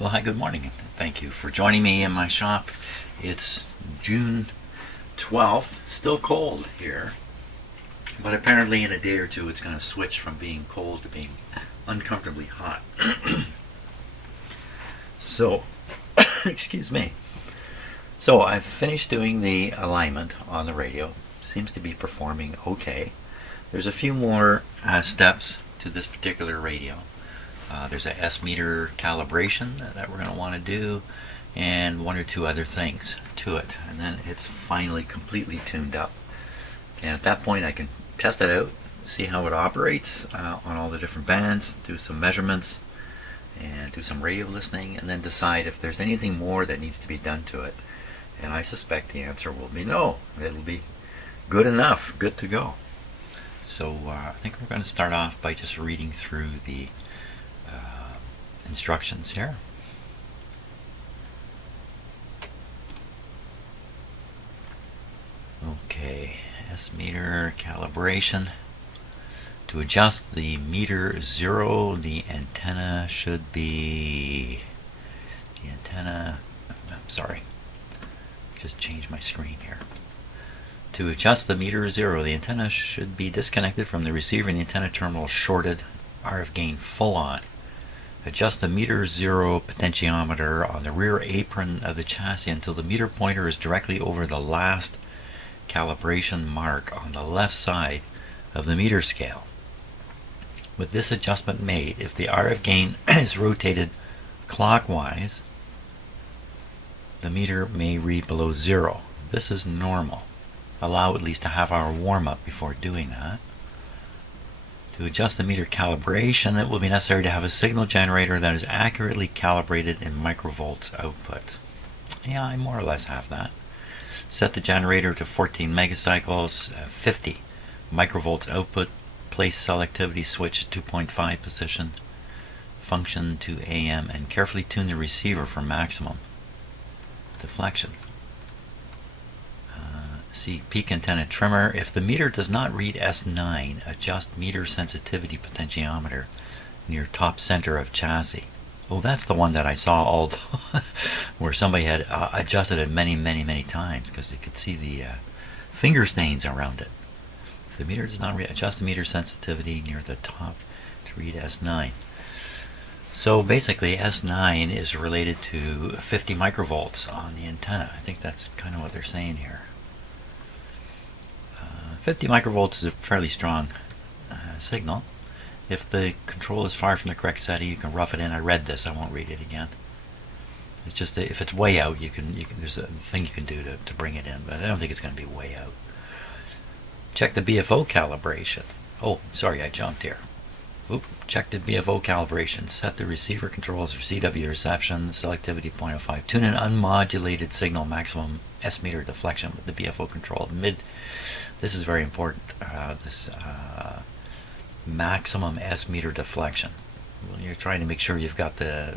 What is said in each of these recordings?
Well, hi, good morning, and thank you for joining me in my shop. It's June 12th, still cold here, but apparently in a day or two it's going to switch from being cold to being uncomfortably hot. So, excuse me. So I've finished doing the alignment on the radio. Seems to be performing okay. There's a few more steps to this particular radio. There's a S-meter calibration that we're going to want to do, and one or two other things to it, and then it's finally completely tuned up. And at that point I can test it out, see how it operates on all the different bands, do some measurements, and do some radio listening, and then decide if there's anything more that needs to be done to it. And I suspect the answer will be no. It'll be good enough, good to go. So I think we're going to start off by just reading through the instructions here. Okay, S-meter calibration. To adjust the meter 0, the antenna should be, just change my screen here. To adjust the meter 0, the antenna should be disconnected from the receiver and the antenna terminal shorted, RF gain full on. Adjust the meter 0 potentiometer on the rear apron of the chassis until the meter pointer is directly over the last calibration mark on the left side of the meter scale. With this adjustment made, if the RF gain is rotated clockwise, the meter may read below 0. This is normal. Allow at least a half-hour warm-up before doing that. To adjust the meter calibration, it will be necessary to have a signal generator that is accurately calibrated in microvolts output. Yeah, I more or less have that. Set the generator to 14 megacycles, 50 microvolts output. Place selectivity switch 2.5 position. Function to AM, and carefully tune the receiver for maximum deflection. See peak antenna trimmer. If the meter does not read S9, adjust meter sensitivity potentiometer near top center of chassis. Oh, that's the one that I saw all where somebody had adjusted it many times because they could see the finger stains around it. If the meter does not read, adjust the meter sensitivity near the top to read S9. So basically S9 is related to 50 microvolts on the antenna. I think that's kind of what they're saying here. 50 microvolts is a fairly strong signal. If the control is far from the correct setting, you can rough it in. I read this. I won't read it again. It's just that if it's way out, there's a thing you can do to bring it in, but I don't think it's going to be way out. Check the BFO calibration. Oh, sorry, I jumped here. Check the BFO calibration. Set the receiver controls for CW reception, selectivity 0.05. Tune an unmodulated signal maximum S-meter deflection with the BFO control. This is very important. This maximum S-meter deflection. When you're trying to make sure you've got the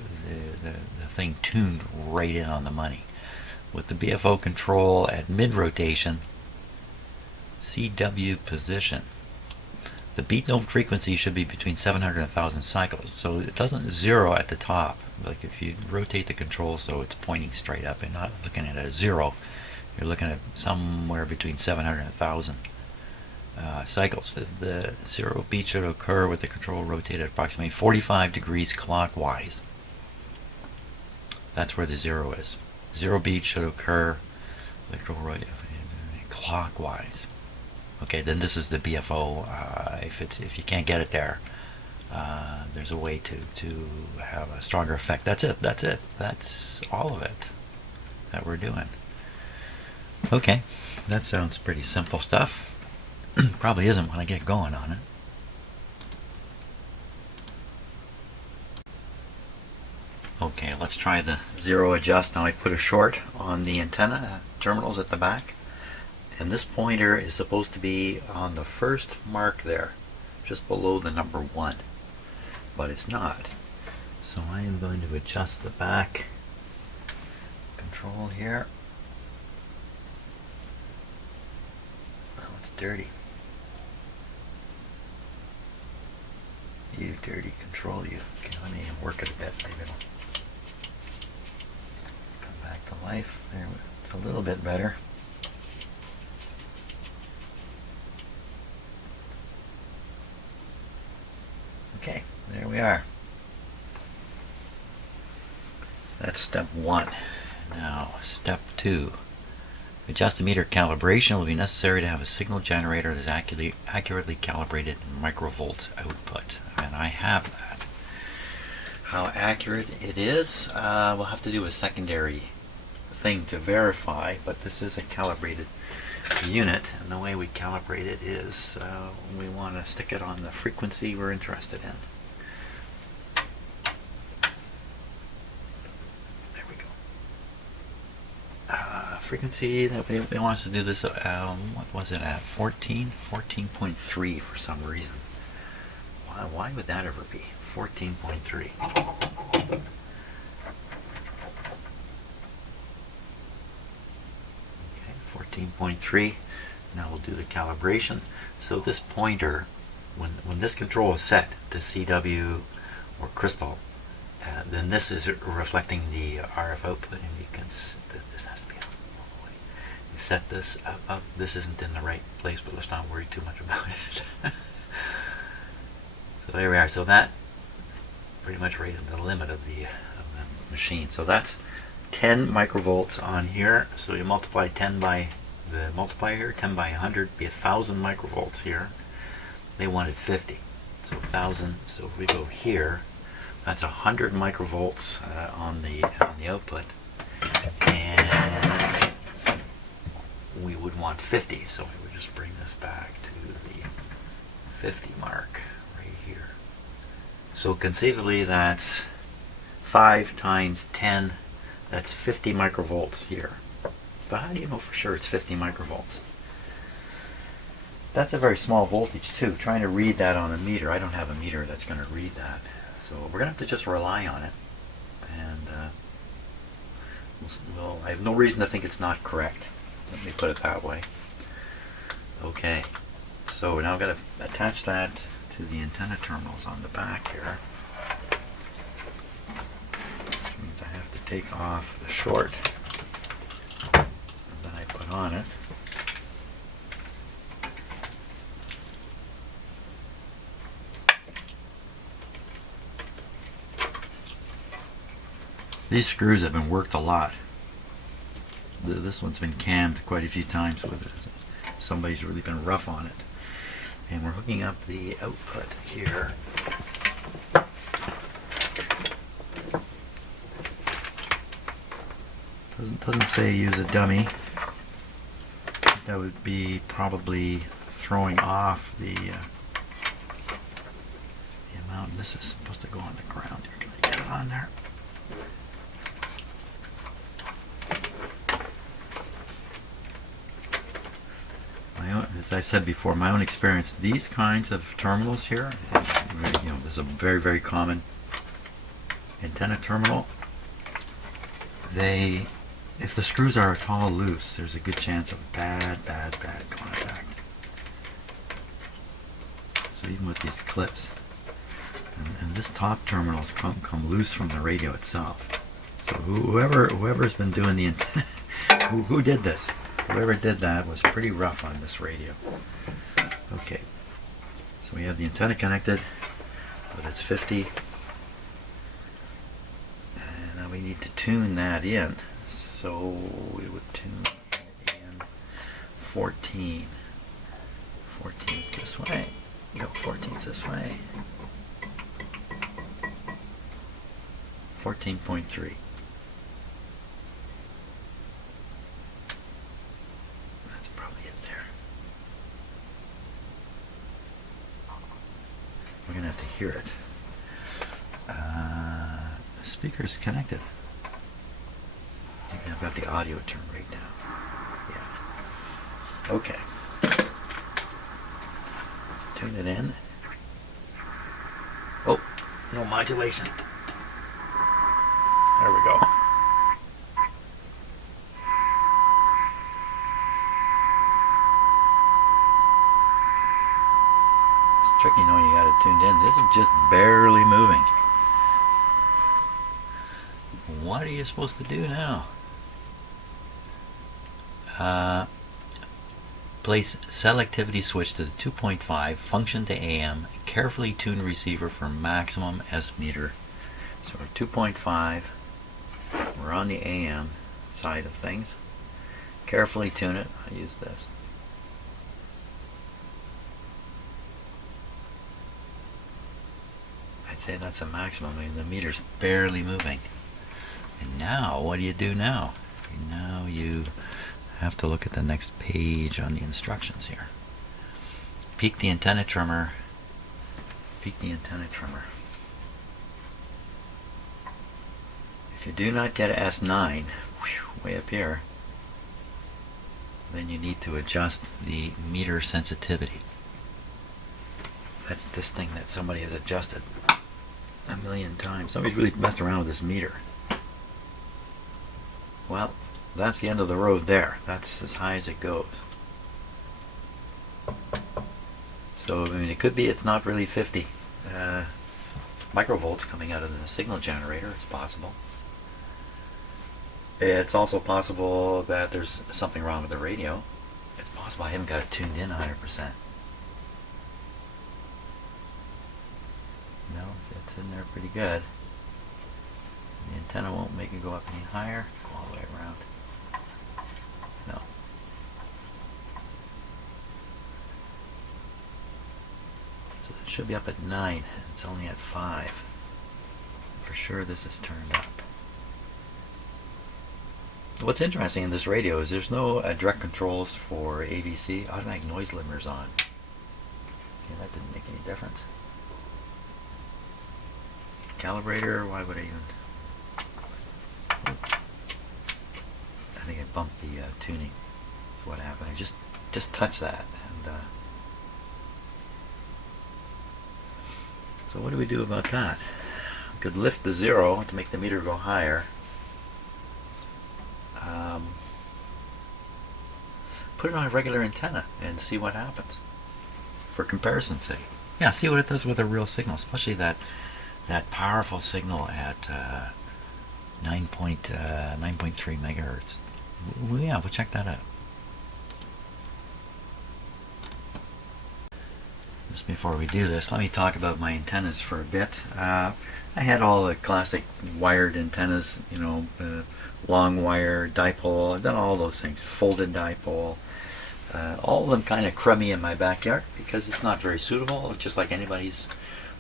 thing tuned right in on the money. With the BFO control at mid-rotation, CW position. The beat note frequency should be between 700 and 1000 cycles, so it doesn't zero at the top. Like if you rotate the control so it's pointing straight up and not looking at a 0, you're looking at somewhere between 700 and 1000 cycles. The 0 beat should occur with the control rotated approximately 45 degrees clockwise. That's where the 0 is. 0 beat should occur with the control rotated clockwise. Okay, then this is the BFO. If you can't get it there, there's a way to have a stronger effect. That's it. That's all of it that we're doing. Okay, that sounds pretty simple stuff. Probably isn't when I get going on it. Okay, let's try the 0 adjust. Now I put a short on the antenna terminals at the back. And this pointer is supposed to be on the first mark there, just below the number 1. But it's not. So I am going to adjust the back control here. Oh, it's dirty. You dirty control, you. Okay, let me work it a bit. Maybe it'll life. There, it's a little bit better. Okay, there we are. That's step 1. Now, step 2. Adjust the meter calibration will be necessary to have a signal generator that is accurately calibrated microvolts output. And I have that. How accurate it is, we'll have to do a secondary thing to verify, but this is a calibrated unit, and the way we calibrate it is we want to stick it on the frequency we're interested in. There we go. Frequency that they want us to do this, what was it at? 14.3 for some reason. Why would that ever be? 14.3. Okay, 14.3. Now we'll do the calibration. So this pointer, when this control is set to CW or crystal, then this is reflecting the RF output, and you can this has to be up all the way. You set this up. This isn't in the right place, but let's not worry too much about it. So there we are. So that pretty much right at the limit of the machine. So that's 10 microvolts on here. So you multiply 10 by the multiplier here, 10 by 100, be 1,000 microvolts here. They wanted 50. So 1,000. So if we go here, that's 100 microvolts on the output, and we would want 50. So we would just bring this back to the 50 mark right here. So conceivably, that's 5 times 10. That's 50 microvolts here. But how do you know for sure it's 50 microvolts? That's a very small voltage too. Trying to read that on a meter, I don't have a meter that's going to read that. So we're going to have to just rely on it. And I have no reason to think it's not correct. Let me put it that way. Okay. So now I've got to attach that to the antenna terminals on the back here. Which means I have to take off the short that I put on it. These screws have been worked a lot. This one's been cammed quite a few times with it. Somebody's really been rough on it. And we're hooking up the output here. Doesn't say use a dummy. That would be probably throwing off the amount. This is supposed to go on the ground. Can I get it on there? As I've said before, my own experience, these kinds of terminals here, this is a very, very common antenna terminal. If the screws are at all loose, there's a good chance of bad contact. So even with these clips, and this top terminal's come loose from the radio itself. So whoever's been doing the antenna, who did this? Whoever did that was pretty rough on this radio. Okay, so we have the antenna connected, but it's 50. And now we need to tune that in. So we would tune in 14. 14's this way. No, 14's this way. 14.3. We're going to have to hear it. The speaker's connected. I've got the audio turned right down. Yeah. Okay. Let's tune it in. Oh, no modulation. There we go. Tricky knowing you got it tuned in. This is just barely moving. What are you supposed to do now? Place selectivity switch to the 2.5, function to AM, carefully tune receiver for maximum S meter. So we're 2.5, we're on the AM side of things. Carefully tune it. I'll use this. I'd say that's a maximum. I mean, the meter's barely moving. And now, what do you do now? Now you have to look at the next page on the instructions here. Peak the antenna trimmer. Peak the antenna trimmer. If you do not get S9, way up here, then you need to adjust the meter sensitivity. That's this thing that somebody has adjusted a million times. Somebody's really messed around with this meter. Well, that's the end of the road there. That's as high as it goes. So, I mean, it could be it's not really 50 microvolts coming out of the signal generator. It's possible. It's also possible that there's something wrong with the radio. It's possible I haven't got it tuned in 100%. No, it's in there pretty good. The antenna won't make it go up any higher. Go all the way around. No. So it should be up at 9. It's only at 5. For sure this is turned up. What's interesting in this radio is there's no direct controls for AVC. Automatic noise limiters on. Yeah, that didn't make any difference. Calibrator, why would I even... I think I bumped the tuning. That's what happened. I just touched that. And so what do we do about that? We could lift the 0 to make the meter go higher. Put it on a regular antenna and see what happens. For comparison's sake. Yeah, see what it does with a real signal, especially that powerful signal at 9.3 megahertz. Yeah, we'll check that out. Just before we do this, let me talk about my antennas for a bit. I had all the classic wired antennas, you know, long wire, dipole. I've done all those things, folded dipole. All of them kind of crummy in my backyard because it's not very suitable. It's just like anybody's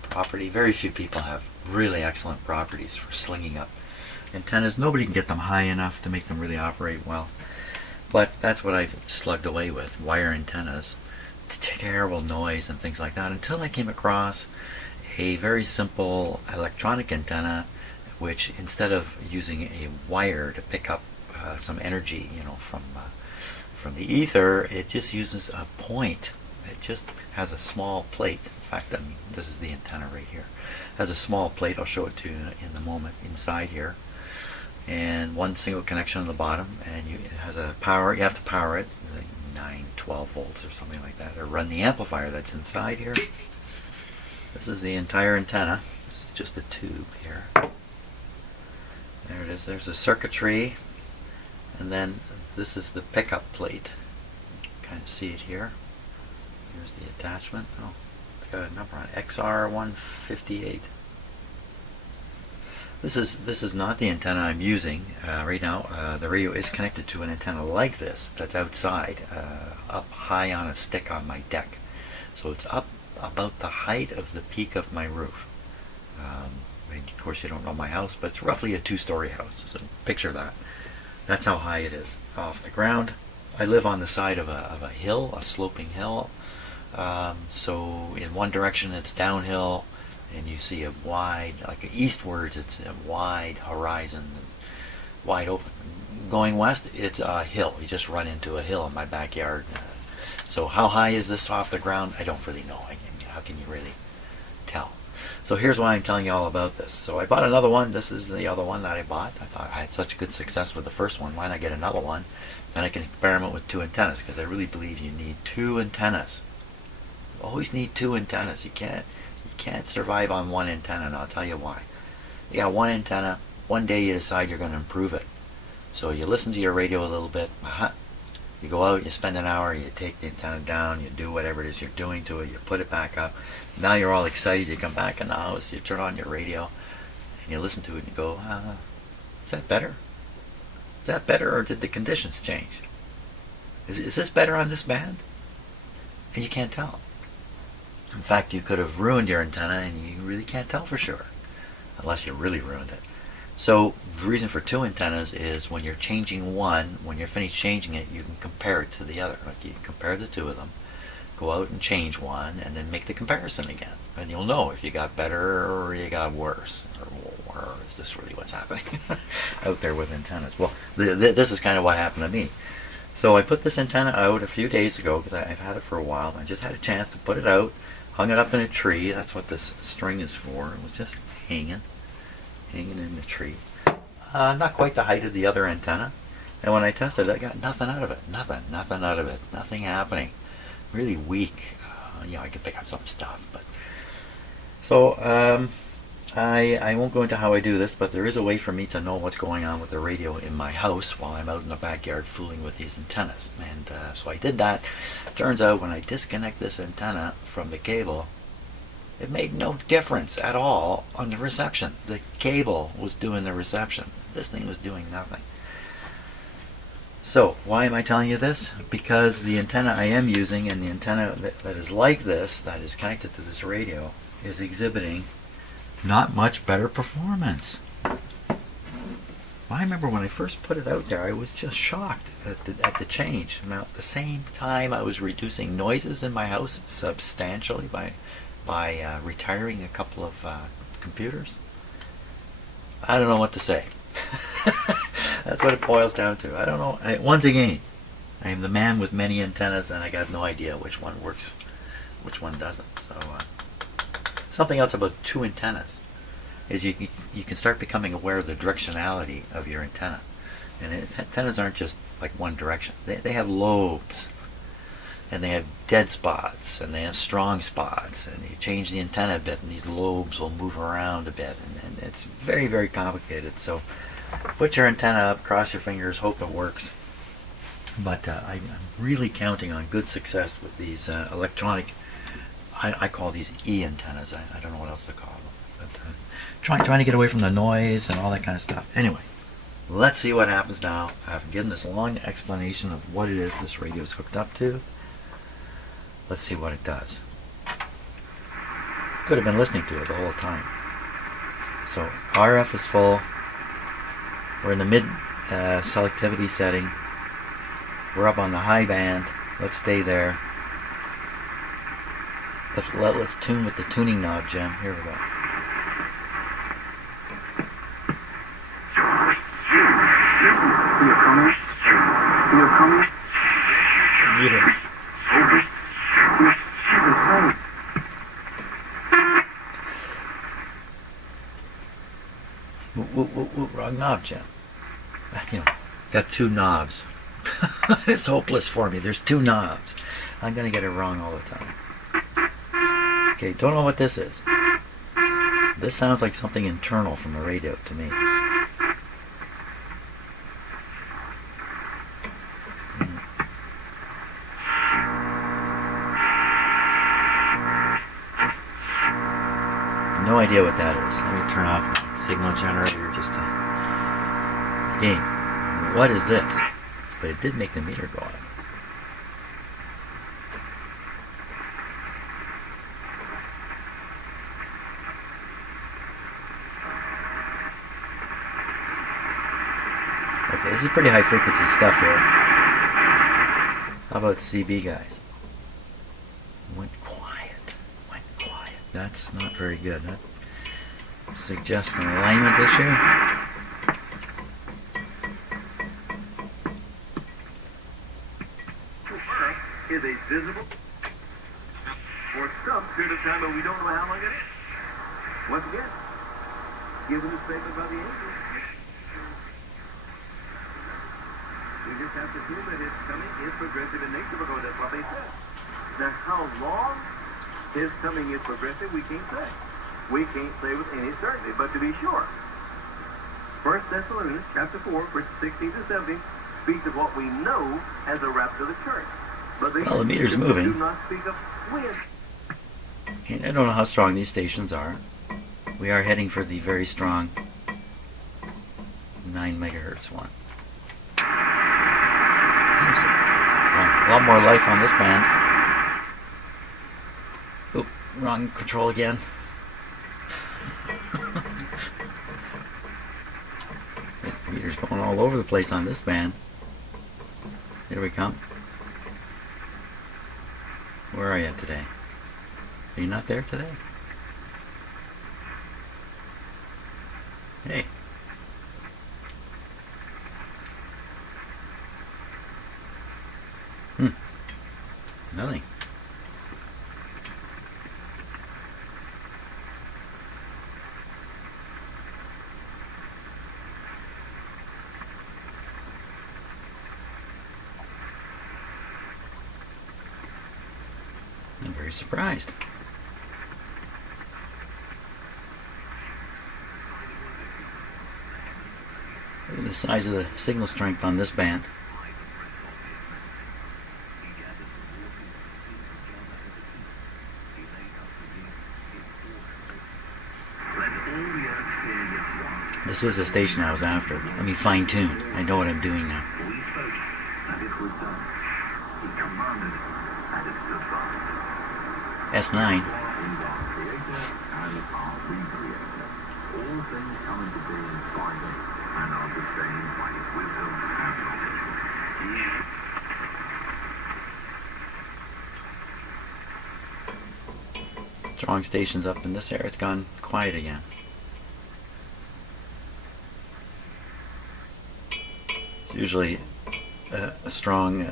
property. Very few people have really excellent properties for slinging up antennas. Nobody can get them high enough to make them really operate well. But that's what I've slugged away with, wire antennas. Terrible noise and things like that, until I came across a very simple electronic antenna, which instead of using a wire to pick up some energy, you know, from the ether, it just uses a point. It just has a small plate. In fact, I mean, this is the antenna right here. It has a small plate. I'll show it to you in a moment inside here, and one single connection on the bottom, and it has a power. You have to power it, 12 volts or something like that, or run the amplifier that's inside here. This is the entire antenna. This is just a tube here. There it is. There's the circuitry, and then this is the pickup plate. You can kind of see it here. Here's the attachment. Oh, it's got a number on it, XR158. This is not the antenna I'm using right now. The radio is connected to an antenna like this that's outside, up high on a stick on my deck. So it's up about the height of the peak of my roof. Of course, you don't know my house, but it's roughly a 2-story house. So picture that. That's how high it is off the ground. I live on the side of a hill, a sloping hill. So in one direction it's downhill, and you see a wide, like eastwards, it's a wide horizon, wide open. Going west, it's a hill. You just run into a hill in my backyard. So how high is this off the ground? I don't really know. I mean, how can you really tell? So here's why I'm telling you all about this. So I bought another one. This is the other one that I bought. I thought I had such good success with the first one. Why not get another one? And I can experiment with 2 antennas, because I really believe you need 2 antennas. You always need 2 antennas. You can't survive on 1 antenna, and I'll tell you why. You got 1 antenna. One day you decide you're going to improve it. So you listen to your radio a little bit. You go out, you spend an hour, you take the antenna down, you do whatever it is you're doing to it, you put it back up. Now you're all excited, you come back in the house, you turn on your radio, and you listen to it and you go, is that better? Is that better, or did the conditions change? Is this better on this band? And you can't tell. In fact, you could have ruined your antenna and you really can't tell for sure, unless you really ruined it. So the reason for two antennas is when you're changing one, when you're finished changing it, you can compare it to the other. Like you compare the two of them, go out and change one, and then make the comparison again. And you'll know if you got better or you got worse. Or is this really what's happening out there with antennas? Well, this is kind of what happened to me. So I put this antenna out a few days ago because I've had it for a while. I just had a chance to put it out, hung it up in a tree. That's what this string is for. It was just hanging in the tree. Not quite the height of the other antenna. And when I tested it, I got nothing out of it. Nothing out of it. Nothing happening. Really weak. I could pick up some stuff, but so I won't go into how I do this, but there is a way for me to know what's going on with the radio in my house while I'm out in the backyard fooling with these antennas. And so I did that. Turns out when I disconnect this antenna from the cable, it made no difference at all on the reception. The cable was doing the reception. This thing was doing nothing. So why am I telling you this? Because the antenna I am using and the antenna that is like this, that is connected to this radio, is exhibiting not much better performance. I remember when I first put it out there, I was just shocked at the change. Now, at the same time, I was reducing noises in my house substantially by retiring a couple of computers. I don't know what to say. That's what it boils down to. I don't know. Once again, I am the man with many antennas, and I got no idea which one works, which one doesn't. So something else about two antennas is you can start becoming aware of the directionality of your antenna. And antennas aren't just like one direction. They have lobes, and they have dead spots, and they have strong spots, and you change the antenna a bit, and these lobes will move around a bit, and it's very, very complicated. So put your antenna up, cross your fingers, hope it works. But I'm really counting on good success with these electronic, I call these E-antennas. I don't know what else to call them. But trying to get away from the noise and all that kind of stuff. Anyway, let's see what happens now. I've given this long explanation of what it is this radio is hooked up to. Let's see what it does. Could have been listening to it the whole time. So RF is full. We're in the mid selectivity setting. We're up on the high band. Let's stay there. Let's tune with the tuning knob, Jim. Here we go. Meter. Wrong knob, Jim. Got two knobs. It's hopeless for me. There's two knobs. I'm going to get it wrong all the time. Okay, don't know what this is. This sounds like something internal from the radio to me. No idea what that is. Let me turn off my signal generator just to... Again, what is this? But it did make the meter go up. Okay, this is pretty high frequency stuff here. How about CB, guys? Went quiet. That's not very good. That suggests an alignment issue. Is a visible for some period of time, but we don't know how long it is. Once again, given the statement by the angels, we just have to assume that its coming is progressive in nature because that's what they said. Now, how long his coming is progressive, we can't say. We can't say with any certainty, but to be sure, 1 Thessalonians chapter 4, verses 16 to 17, speak of what we know as a rapture of the church. But Well, the meter's moving. do not speak of wind. And I don't know how strong these stations are. We are heading for the very strong 9 megahertz one. A lot more life on this band. Oop, wrong control again. The meter's going all over the place on this band. Here we come. Where are you today? Are you not there today? Hey. Nothing. I'm very surprised. Look at the size of the signal strength on this band. This is the station I was after. Let me fine tune. I know what I'm doing now. S9. Strong stations up in this area. It's gone quiet again. It's usually a strong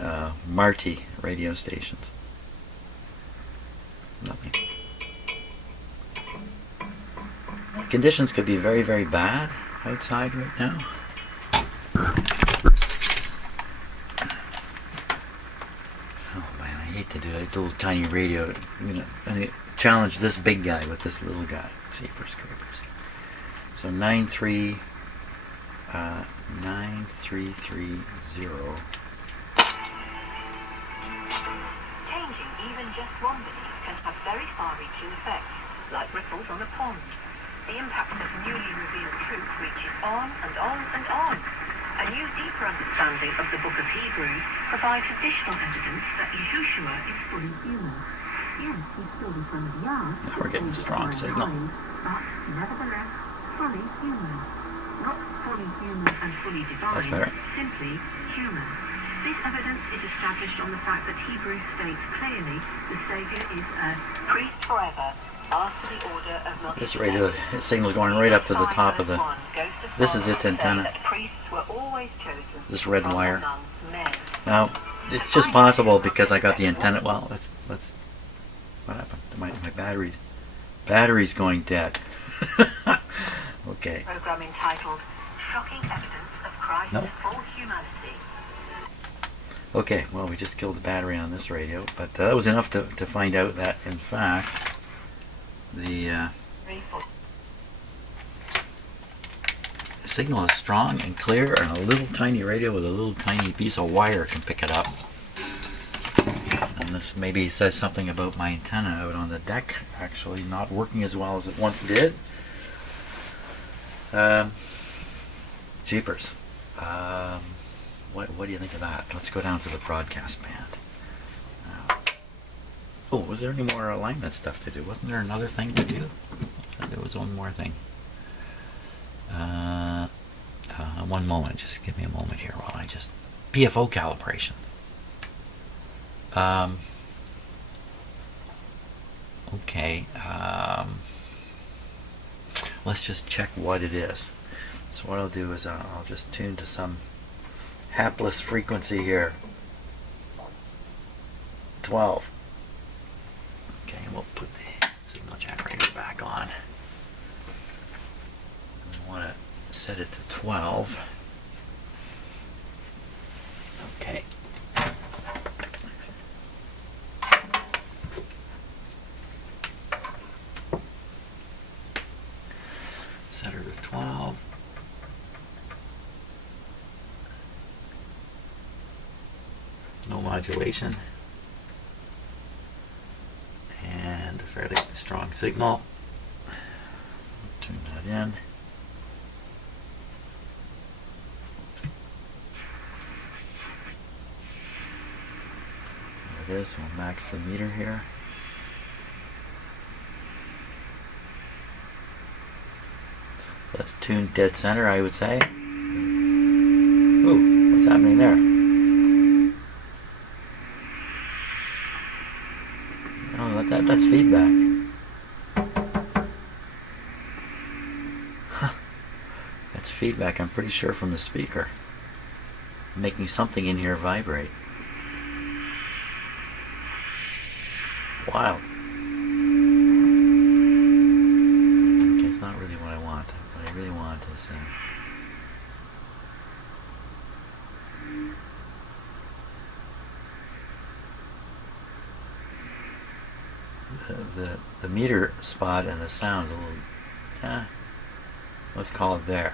Marty radio stations. Nothing. Conditions could be very, very bad outside right now. Oh man, I hate to do a little tiny radio. I'm gonna challenge this big guy with this little guy. Jeepers creepers. So 9330. Changing even just 1 minute can have very far-reaching effects, like ripples on a pond. The impact of newly revealed truth reaches on and on and on. A new, deeper understanding of the Book of Hebrews provides additional evidence that Yahushua is fully human. Yes, he's still the Son of Yah. Now we're getting a strong signal. But nevertheless, fully human. Not fully human and fully divine. That's better. Simply human. This evidence is established on the fact that Hebrews states clearly the Saviour is a priest forever after the order of Melchizedek. This radio signal is going right up to the top of the. This is its antenna. This red wire. Now it's just possible because I got the antenna. Well, let's. What happened? My battery's going dead. Okay. Program entitled "Shocking Evidence of Christ's Full Humanity." Okay, well, we just killed the battery on this radio, but that was enough to find out that, in fact, the signal is strong and clear, and a little tiny radio with a little tiny piece of wire can pick it up. And this maybe says something about my antenna out on the deck actually not working as well as it once did. Jeepers. What do you think of that? Let's go down to the broadcast band. Oh, was there any more alignment stuff to do? Wasn't there another thing to do? There was one more thing. One moment. Just give me a moment here while I just... BFO calibration. Okay. Let's just check what it is. So what I'll do is I'll just tune to some hapless frequency here. 12. Okay, and we'll put the signal generator back on. We want to set it to 12. Okay. Set her to 12. modulation and a fairly strong signal. Turn that in. There it is. We'll max the meter here. So that's tuned dead center, I would say. Ooh, what's happening there? Oh, that's feedback. Huh. That's feedback, I'm pretty sure, from the speaker. Making something in here vibrate. Wow. Okay, it's not really what I want. What I really want is the meter spot and the sound a little, let's call it there.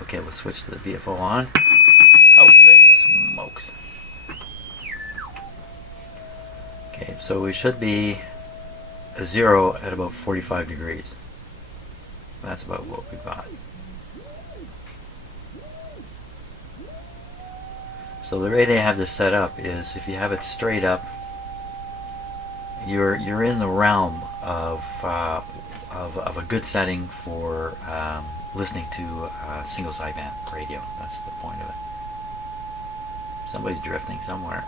Okay, we'll switch to the BFO on. Holy smokes. Okay, so we should be a 0 at about 45 degrees. That's about what we got. So the way they have this set up is if you have it straight up, you're in the realm of a good setting for listening to single sideband radio. That's the point of it. Somebody's drifting somewhere.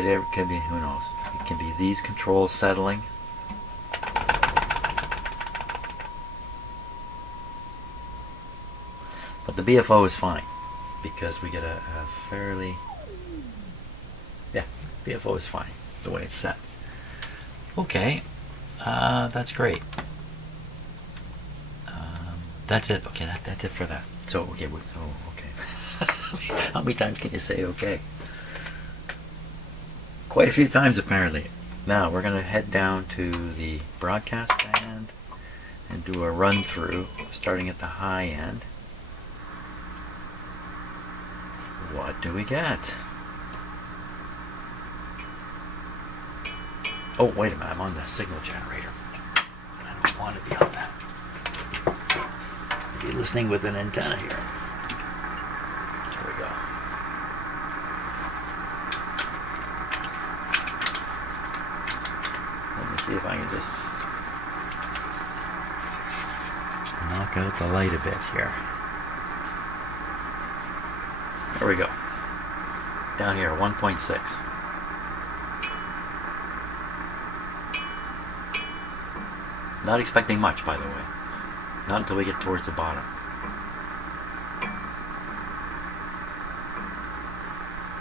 It can be, who knows? It can be these controls settling. But the BFO is fine because we get a fairly, yeah, BFO is fine the way it's set. Okay, that's great. That's it. Okay, that's it for that. So okay, okay. How many times can you say okay? Quite a few times apparently. Now we're going to head down to the broadcast band and do a run through starting at the high end. What do we get? Oh, wait a minute, I'm on the signal generator. I don't want to be on that. I'll be listening with an antenna here. There we go. Let me see if I can just knock out the light a bit here. There we go. Down here, 1.6. Not expecting much, by the way. Not until we get towards the bottom.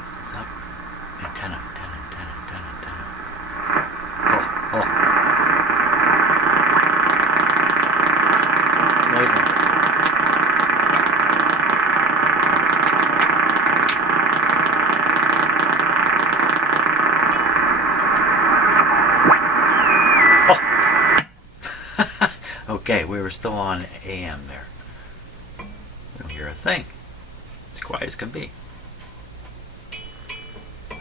This is up. Antenna. Oh. Noise limit. Okay, we were still on AM there. We don't hear a thing. It's quiet as can be.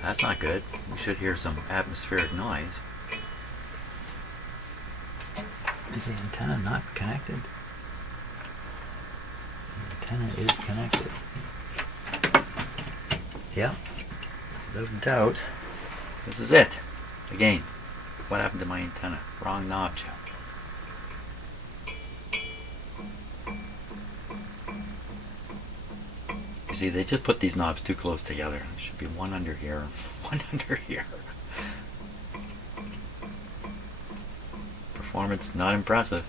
That's not good. We should hear some atmospheric noise. Is the antenna not connected? The antenna is connected. Yeah, no doubt. This is it. Again, what happened to my antenna? Wrong knob, Joe. See, they just put these knobs too close together. There should be one under here, one under here. Performance not impressive.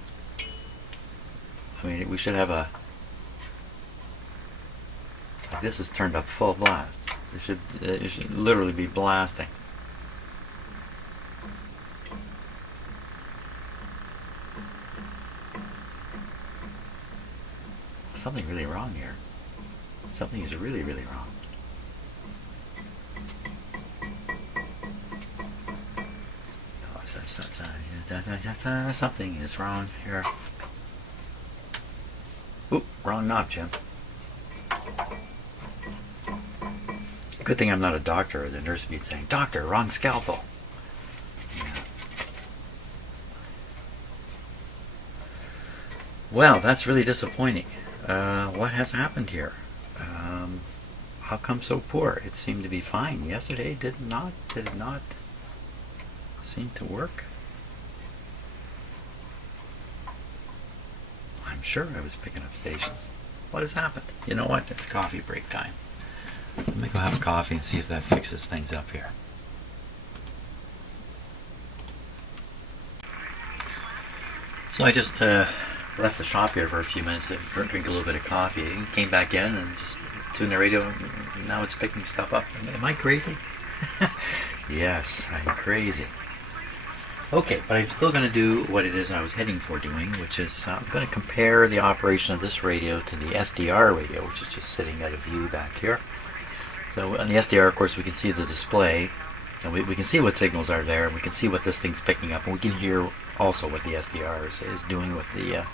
I mean, we should have a. Like this is turned up full blast. It should literally be blasting. Something really wrong here. Something is really, really wrong. Oh, Something is wrong here. Oop, wrong knob, Jim. Good thing I'm not a doctor. The nurse would be saying, "Doctor, wrong scalpel." Yeah. Well, that's really disappointing. What has happened here? How come so poor? It seemed to be fine yesterday. Did it not seem to work? I'm sure I was picking up stations. What has happened? You know what? It's coffee break time. Let me go have a coffee and see if that fixes things up here. So I just left the shop here for a few minutes to drink a little bit of coffee. Came back in and just tuned the radio, and now it's picking stuff up. Am I crazy? Yes, I'm crazy. Okay, but I'm still going to do what it is I was heading for doing, which is I'm going to compare the operation of this radio to the SDR radio, which is just sitting at a view back here. So on the SDR, of course, we can see the display, and we can see what signals are there, and we can see what this thing's picking up, and we can hear also what the SDR is doing with the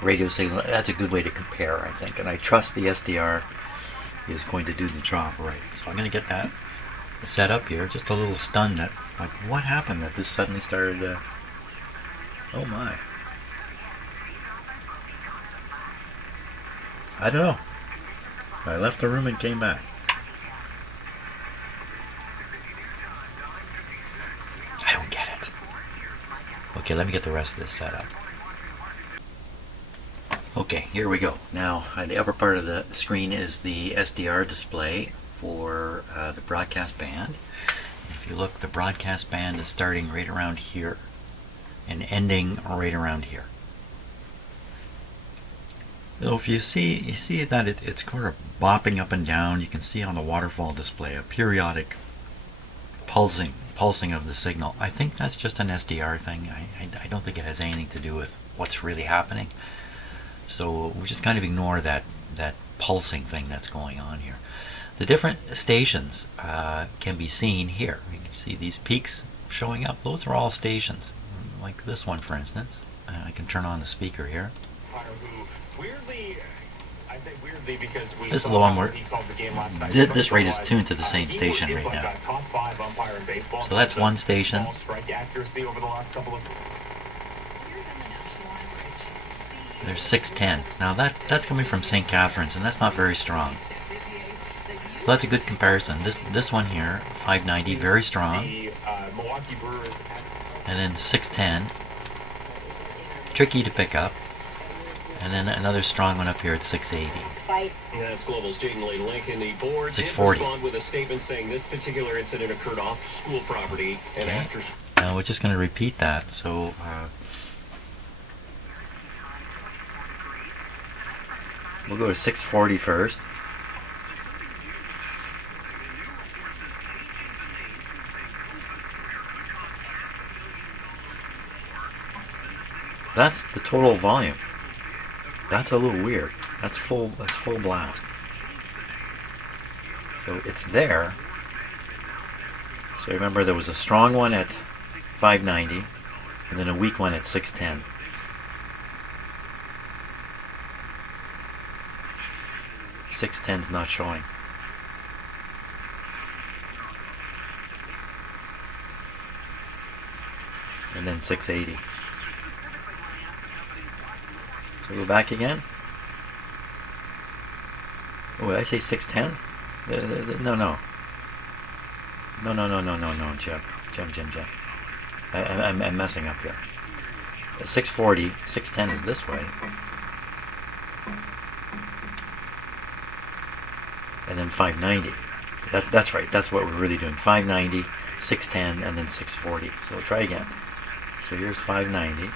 radio signal. That's a good way to compare, I think, and I trust the SDR is going to do the job right. So I'm going to get that set up here. Just a little stunned that, like, what happened that this suddenly started, oh my. I don't know. I left the room and came back. I don't get it. Okay, let me get the rest of this set up. Okay, here we go. Now, on the upper part of the screen is the SDR display for the broadcast band. If you look, the broadcast band is starting right around here and ending right around here. So if you see that it's kind of bopping up and down. You can see on the waterfall display a periodic pulsing of the signal. I think that's just an SDR thing. I don't think it has anything to do with what's really happening. So we just kind of ignore that pulsing thing that's going on here. The different stations can be seen here. You can see these peaks showing up. Those are all stations. Like this one, for instance. I can turn on the speaker here. This is the one where this rate is tuned to the same station right now. So that's one station. There's 610. Now that's coming from St. Catharines, and that's not very strong. So that's a good comparison. This one here, 590, very strong. And then 610, tricky to pick up. And then another strong one up here at 680. Yes, Global Student League Lincoln, the board 640. did respond with a statement saying this particular incident occurred off school property and Okay. after. Now we're just going to repeat that. So we'll go to 640 first. That's the total volume. That's a little weird. That's full blast. So it's there. So remember there was a strong one at 590 and then a weak one at 610. .610's not showing. And then 680. So go back again. Oh, did I say 610? No, Jim. I'm messing up here. 640, 610 is this way. And then 590. That's right, that's what we're really doing. 590, 610, and then 640. So we'll try again. So here's 590.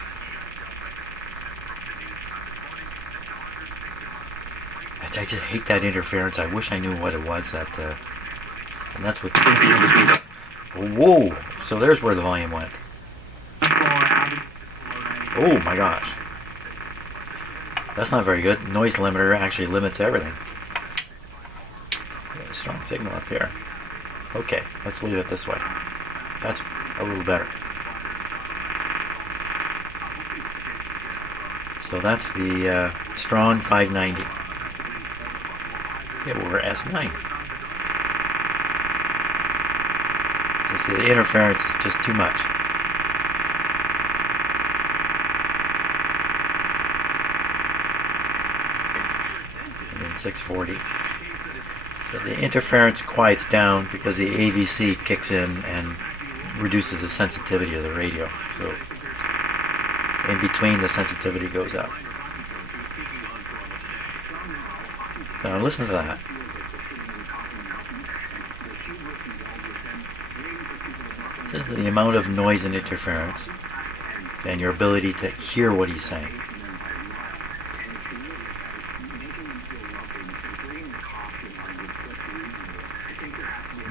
I just hate that interference. I wish I knew what it was. And that's what. Whoa! So there's where the volume went. Oh my gosh. That's not very good. Noise limiter actually limits everything. Got a strong signal up here. Okay, let's leave it this way. That's a little better. So that's the strong 590. Yeah, we're S9. So the interference is just too much. And then 640. So the interference quiets down because the AVC kicks in and reduces the sensitivity of the radio. So in between, the sensitivity goes up. So now listen to that. This is the amount of noise and interference and your ability to hear what he's saying.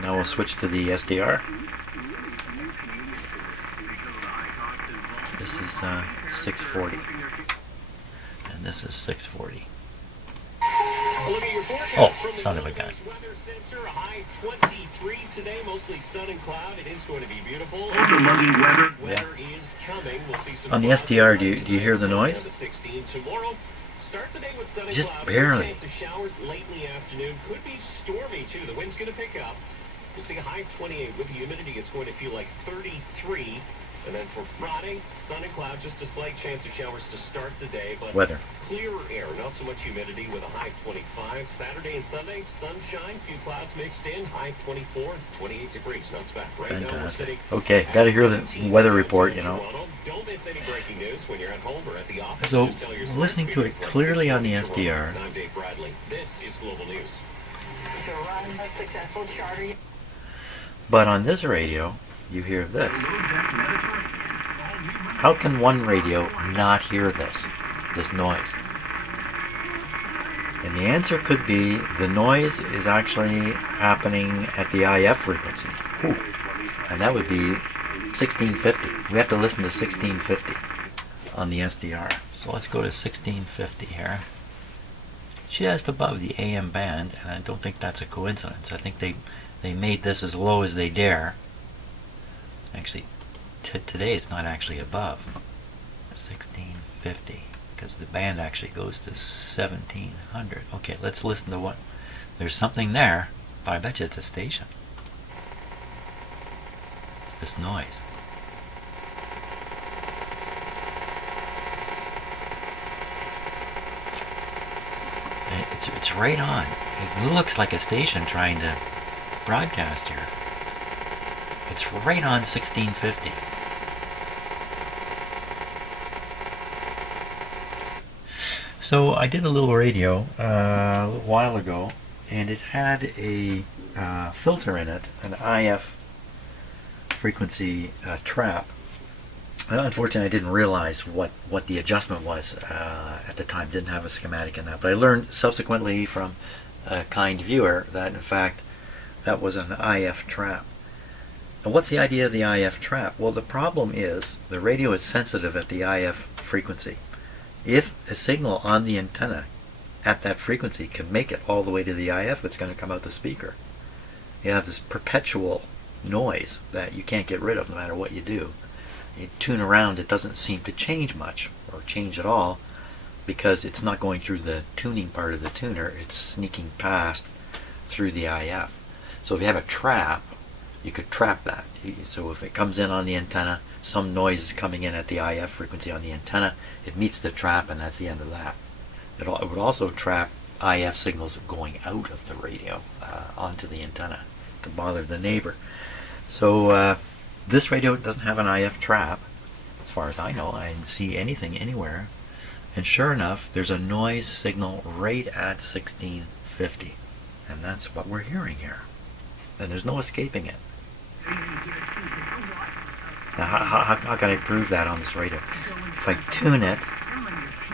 Now we'll switch to the SDR. This is 640. And this is 640. Oh, son of a gun. High 23 today, mostly sun and cloud. It is going to be beautiful. Weather. Weather is coming. We'll see some On the SDR, do you hear the noise? Tomorrow, start the day with sun and Just cloud. barely. Chance of showers late in the afternoon. Could be stormy too. The wind's going to pick up. We'll see a high 28 with humidity. It's going to feel like 33. And then for Friday, sun and cloud, just a slight chance of showers to start the day, but Weather. clearer air, not so much humidity with a high 25. Saturday and Sunday, sunshine, few clouds mixed in, high 24, 28 degrees. Not so bad. Right now we're Fantastic. sitting Okay, got to hear the weather report, you know. Don't miss any breaking news when you're at home or at the office. So, Just tell your listening to it smart speaker clearly on the to roll. SDR. I'm Dave Bradley. This is Global News. To run a successful charter. But on this radio, you hear this. How can one radio not hear this noise? And the answer could be the noise is actually happening at the IF frequency. Ooh. And that would be 1650. We have to listen to 1650 on the SDR. So let's go to 1650 here. Just above the AM band, and I don't think that's a coincidence. I think they made this as low as they dare. Actually, today it's not actually above 1650 because the band actually goes to 1700. Okay, let's listen to what. There's something there, but I bet you it's a station. It's this noise. It's right on. It looks like a station trying to broadcast here. It's right on 1650. So I did a little radio a little while ago, and it had a filter in it, an IF frequency trap. Unfortunately, I didn't realize what the adjustment was at the time. Didn't have a schematic in that, but I learned subsequently from a kind viewer that in fact that was an IF trap. And what's the idea of the IF trap? Well, the problem is the radio is sensitive at the IF frequency. If a signal on the antenna at that frequency can make it all the way to the IF, it's going to come out the speaker. You have this perpetual noise that you can't get rid of no matter what you do. You tune around, it doesn't seem to change much or change at all because it's not going through the tuning part of the tuner, it's sneaking past through the IF. So if you have a trap, you could trap that. So if it comes in on the antenna, some noise is coming in at the IF frequency on the antenna, it meets the trap and that's the end of that. It would also trap IF signals going out of the radio onto the antenna to bother the neighbor. So this radio doesn't have an IF trap. As far as I know, I didn't see anything anywhere. And sure enough, there's a noise signal right at 1650. And that's what we're hearing here. And there's no escaping it. Now, how can I prove that on this radio? If I tune it,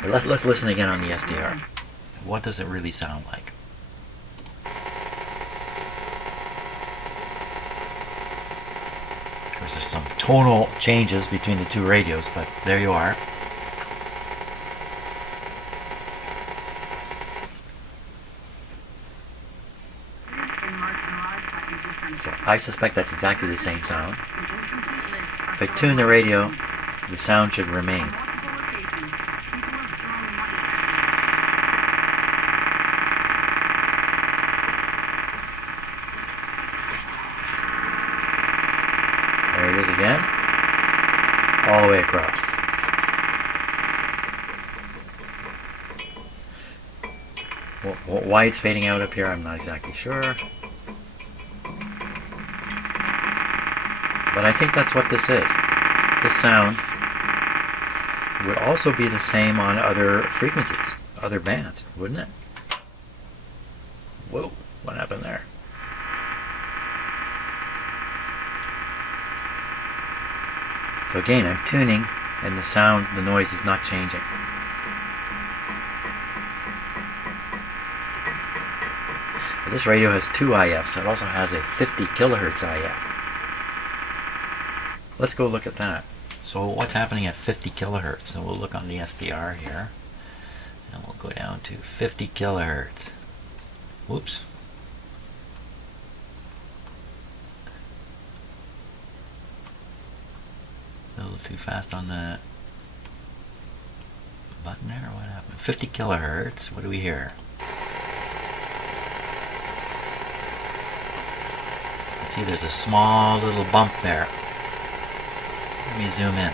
let's listen again on the SDR. What does it really sound like? Of course, there's some tonal changes between the two radios, but there you are. So I suspect that's exactly the same sound. If I tune the radio, the sound should remain. is again. All the way across. Why it's fading out up here, I'm not exactly sure. But I think that's what this is. This sound would also be the same on other frequencies, other bands, wouldn't it? Whoa, what happened there? So again, I'm tuning, and the sound, the noise is not changing. This radio has two IFs. It also has a 50 kilohertz IF. Let's go look at that. So what's happening at 50 kilohertz? So we'll look on the SDR here, and we'll go down to 50 kilohertz. Whoops. A little too fast on the button there. What happened? 50 kilohertz. What do we hear? See, there's a small little bump there. Let me zoom in.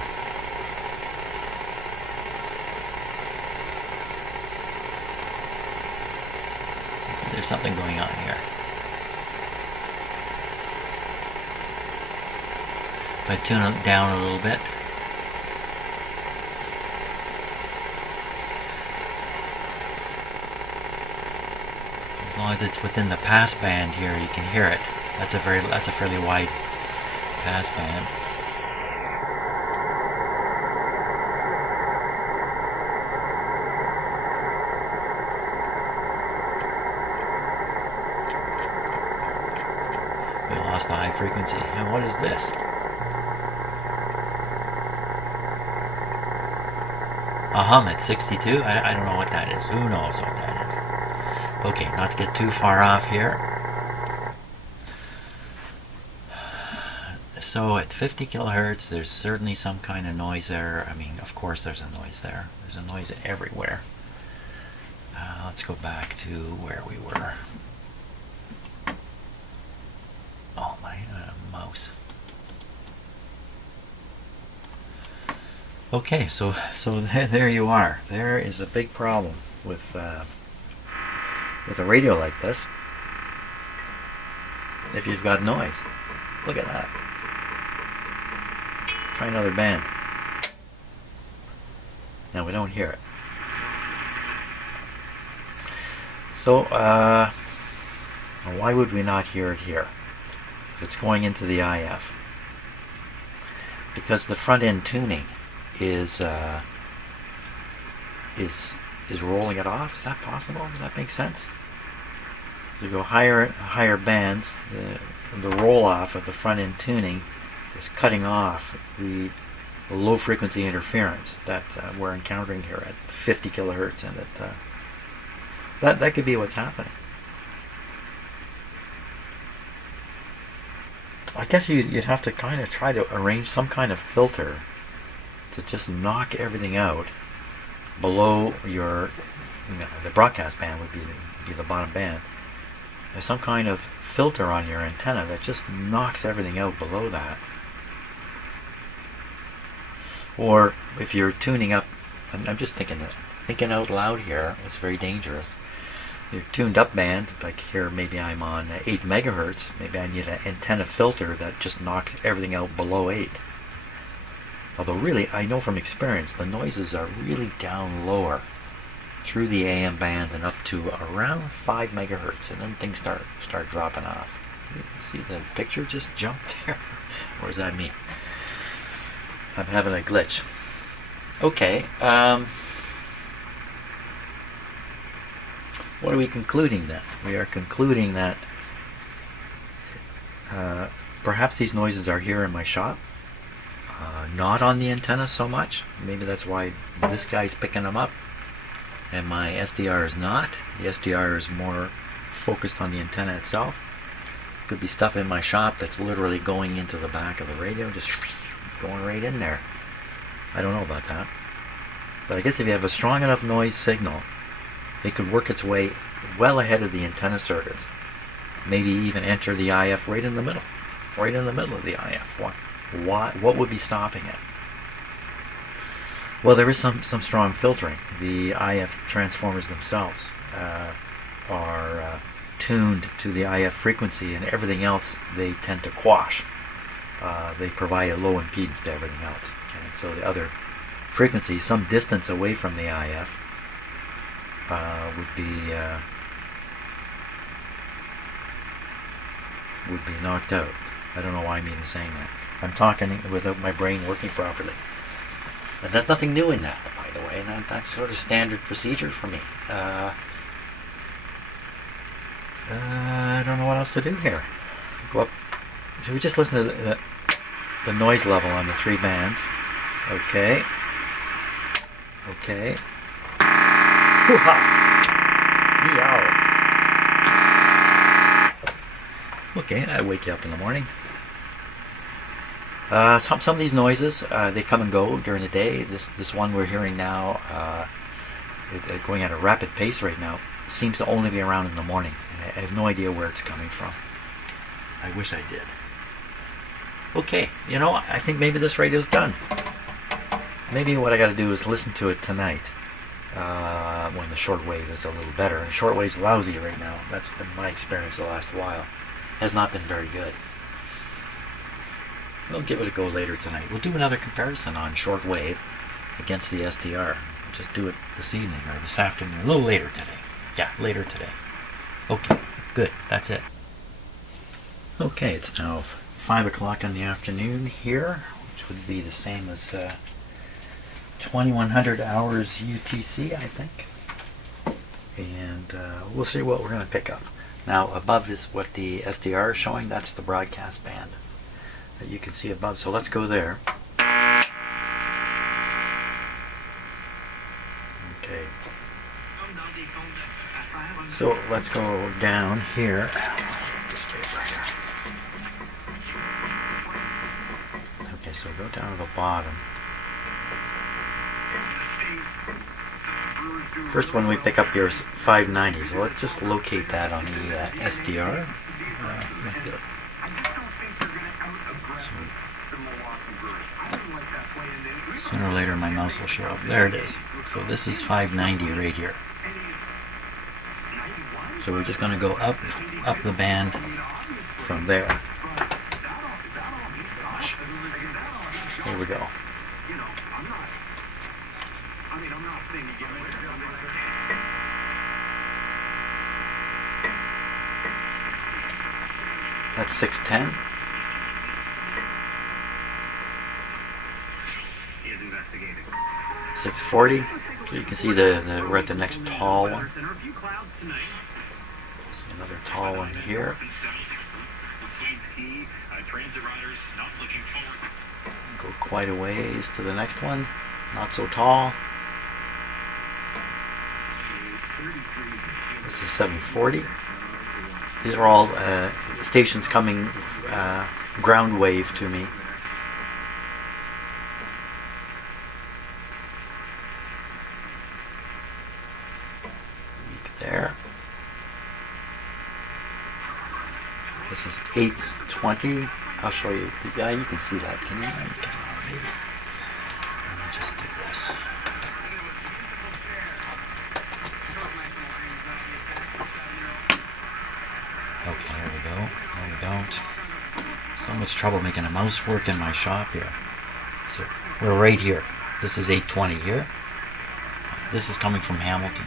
See, there's something going on here. If I tune it down a little bit, as long as it's within the pass band here, you can hear it. That's a fairly wide pass band. We lost the high frequency. And what is this? A hum at 62? I don't know what that is. Who knows what that is? Okay, not to get too far off here. So at 50 kilohertz, there's certainly some kind of noise there. I mean, of course there's a noise there. There's a noise everywhere. Let's go back to where we were. Oh, my mouse. Okay, so there you are. There is a big problem with a radio like this. If you've got noise, look at that. Try another band. Now we don't hear it. So why would we not hear it here if it's going into the IF? Because the front end tuning is rolling it off. Is that possible? Does that make sense? So you go higher bands, the roll off of the front end tuning is cutting off the low frequency interference that we're encountering here at 50 kilohertz, and that could be what's happening. I guess you'd have to kind of try to arrange some kind of filter to just knock everything out below your, the broadcast band would be the bottom band. There's some kind of filter on your antenna that just knocks everything out below that. Or if you're tuning up, I'm just thinking out loud here, it's very dangerous. Your tuned up band, like here maybe I'm on 8 megahertz, maybe I need an antenna filter that just knocks everything out below 8. Although really, I know from experience, the noises are really down lower through the AM band and up to around 5 megahertz, and then things start dropping off. You see the picture just jumped there? Or is that me? I'm having a glitch. Okay, what are we concluding then? We are concluding that perhaps these noises are here in my shop, not on the antenna so much. Maybe that's why this guy's picking them up and my SDR is not. The SDR is more focused on the antenna itself. Could be stuff in my shop that's literally going into the back of the radio, just going right in there. I don't know about that. But I guess if you have a strong enough noise signal, it could work its way well ahead of the antenna circuits. Maybe even enter the IF right in the middle of the IF. What would be stopping it? Well, there is some strong filtering. The IF transformers themselves are tuned to the IF frequency, and everything else they tend to quash. They provide a low impedance to everything else, and so the other frequency, some distance away from the IF, would be knocked out. I don't know why I'm even saying that. I'm talking without my brain working properly. And there's nothing new in that, by the way. That's sort of standard procedure for me. I don't know what else to do here. Go up. Should we just listen to the noise level on the 3 bands? Okay. Okay. Hoo-ha! Meow. Okay, I wake you up in the morning. Some of these noises, they come and go during the day. This one we're hearing now, going at a rapid pace right now, seems to only be around in the morning. And I have no idea where it's coming from. I wish I did. Okay, you know, I think maybe this radio's done. Maybe what I got to do is listen to it tonight, when the shortwave is a little better. And shortwave's lousy right now. That's been my experience the last while. Has not been very good. We'll give it a go later tonight. We'll do another comparison on shortwave against the SDR. We'll just do it this evening or this afternoon, a little later today. Yeah, later today. Okay, good. That's it. Okay, it's now 5 o'clock in the afternoon here, which would be the same as 2100 hours UTC, I think. And we'll see what we're going to pick up. Now, above is what the SDR is showing. That's the broadcast band that you can see above. So let's go there. Okay. So let's go down here. This paper here. Okay, so go down to the bottom. First one we pick up here is 590. So let's just locate that on the SDR. Sooner or later my mouse will show up. There it is. So this is 590 right here. So we're just going to go up the band from there. Gosh. Here we go. That's 610. Is investigating. 640. So you can see we're at the next tall one. See another tall one here. Go quite a ways to the next one. Not so tall. This is 740. These are all stations coming ground wave to me. There. This is 820. I'll show you. Yeah, you can see that. Can you? You can, maybe. Let me just do this. Okay, here we go. No, we don't. So much trouble making a mouse work in my shop here. So we're right here. This is 820 here. This is coming from Hamilton.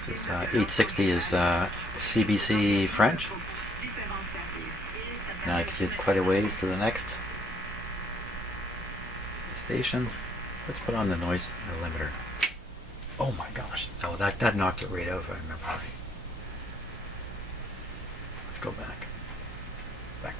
So it's, 860 is CBC French. Now you can see it's quite a ways to the next station. Let's put on the noise limiter. Oh my gosh. Oh, that knocked it right out if I remember right. Let's go back. Back.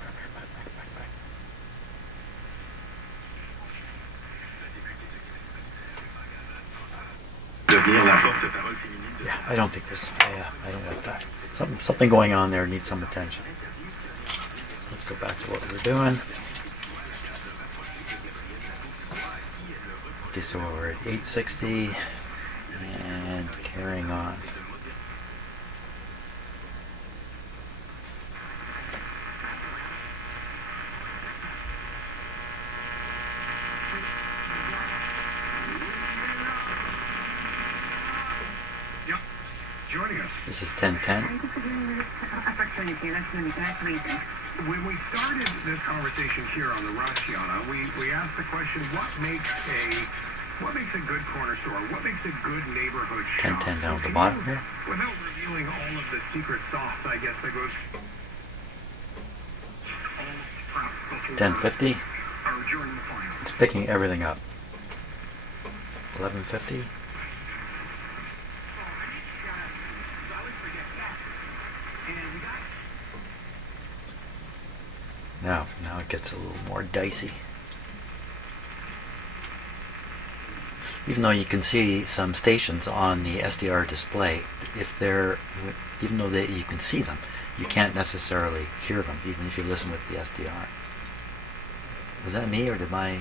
Yeah, I don't think there's. I don't like that. Something going on there needs some attention. Let's go back to what we were doing. Okay, so we're at 860 and carrying on. joining us. This is 1010. When we started this conversation here on the Raciana, we asked the question, what makes a good corner store? What makes a good neighborhood shop? 1010 down at the bottom here. Without revealing all of the secret sauce, I guess, that goes... 1050. It's picking everything up. 1150. Now it gets a little more dicey. Even though you can see some stations on the SDR display, if they're, even though you can see them, you can't necessarily hear them, even if you listen with the SDR. Was that me, or did my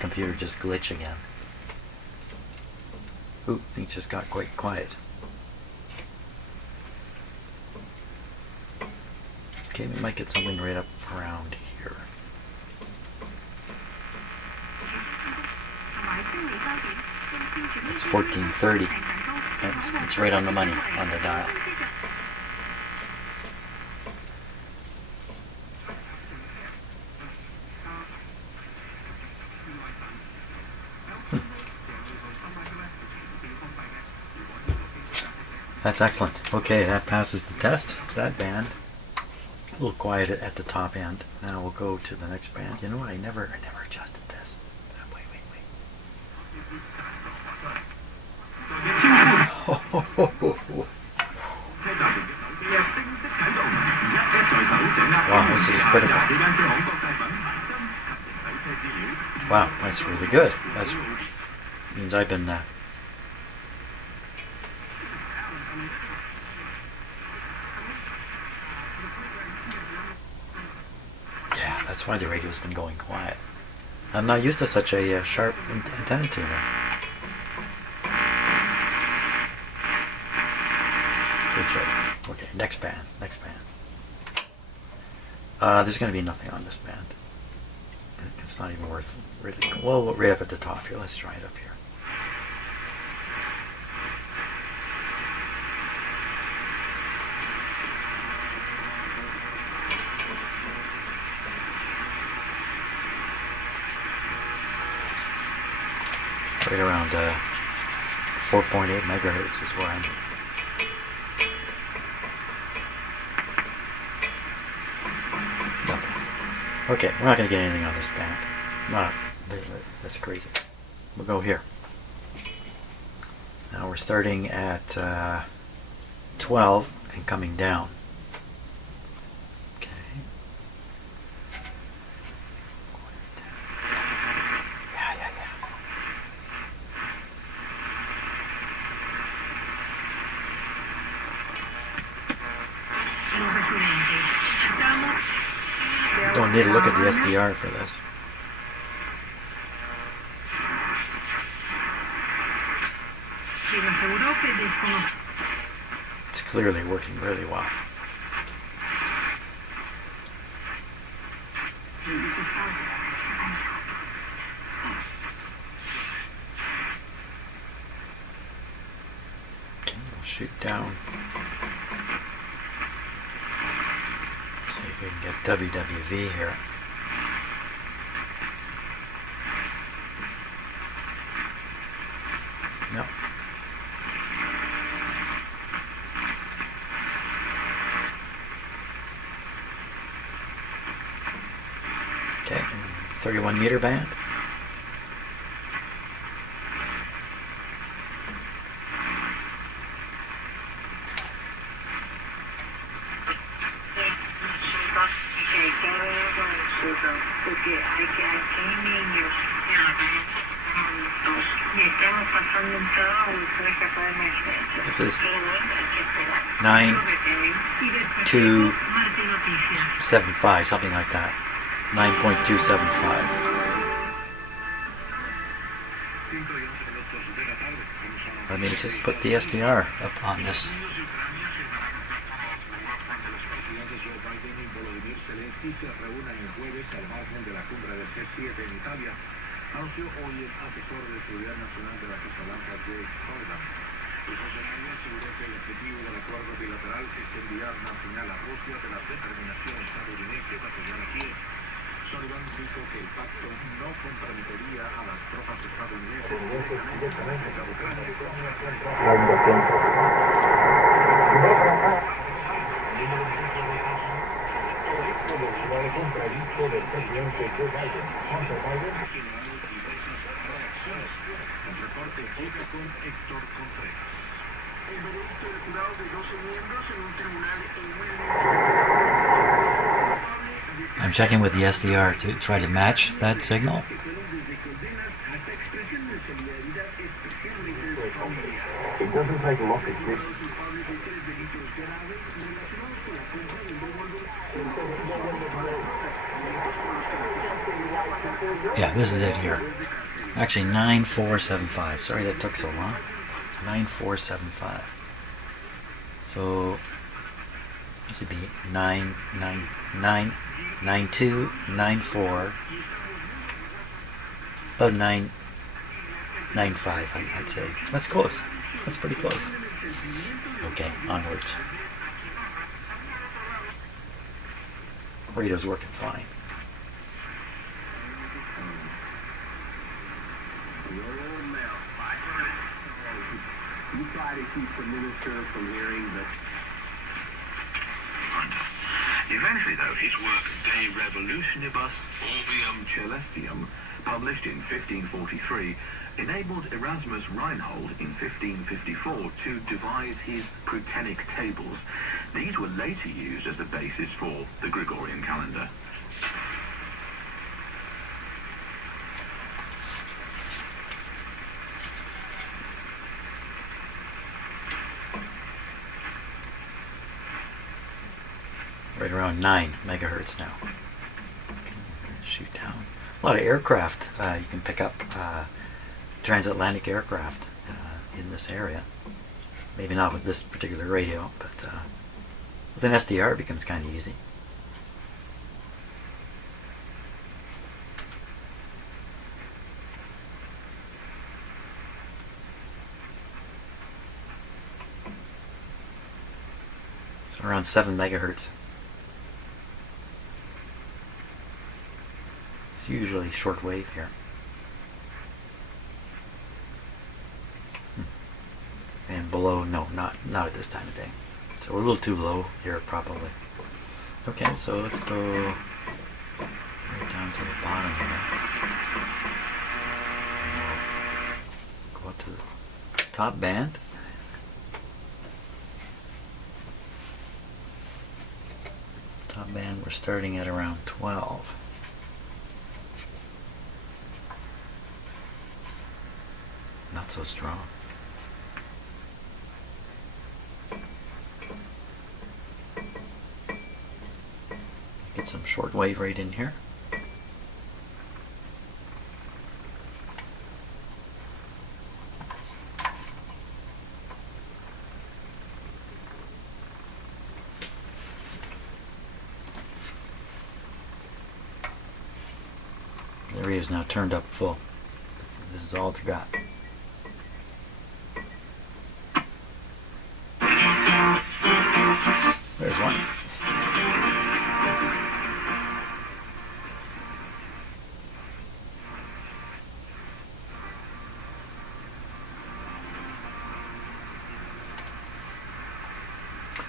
computer just glitch again? Ooh, things just got quite quiet. Okay, we might get something right up around here. It's 1430. It's right on the money on the dial. That's excellent. Okay, that passes the test. That band. A little quiet at the top end. Now we'll go to the next band. You know what? I never adjusted this. Wait. Wow, this is critical. Wow, that's really good. That means I've been yeah, that's why the radio's been going quiet. I'm not used to such a sharp antenna tuner. Good show. Okay, next band. There's going to be nothing on this band. It's not even worth really. Well, right up at the top here. Let's try it up here. Right around 4.8 megahertz is where I'm. Nothing. Okay, we're not going to get anything on this band. That's crazy. We'll go here. Now we're starting at 12 and coming down. Don't need to look at the SDR for this. It's clearly working really well. Okay, we'll shoot down. See if we can get WWV here. No. Okay, 31 meter band. This is 9275, something like that. 9.275. Let me just put the SDR up on this. I'm checking with the SDR to try to match that signal. It doesn't take a lot of grip. Yeah, this is it here. Actually, 9475. Sorry that took so long. 9475. So this would be 9294. About 995, I'd say. That's close. That's pretty close. Okay, onwards. Radio's working fine. You try to keep the minister from hearing, but eventually, though, his work De Revolutionibus Orbium Celestium, published in 1543, enabled Erasmus Reinhold in 1554 to devise his Prutenic tables. These were later used as the basis for the Gregorian calendar. Right around 9 megahertz now. Shoot down. A lot of aircraft you can pick up, transatlantic aircraft in this area. Maybe not with this particular radio, but with an SDR it becomes kind of easy. So around 7 megahertz. It's usually shortwave here. And below, no, not at this time of day. So we're a little too low here probably. Okay, so let's go right down to the bottom here. And we'll go up to the top band. Top band, we're starting at around 12. Not so strong. Get some short wave right in here. The area is now turned up full. This is all it's got. There's one.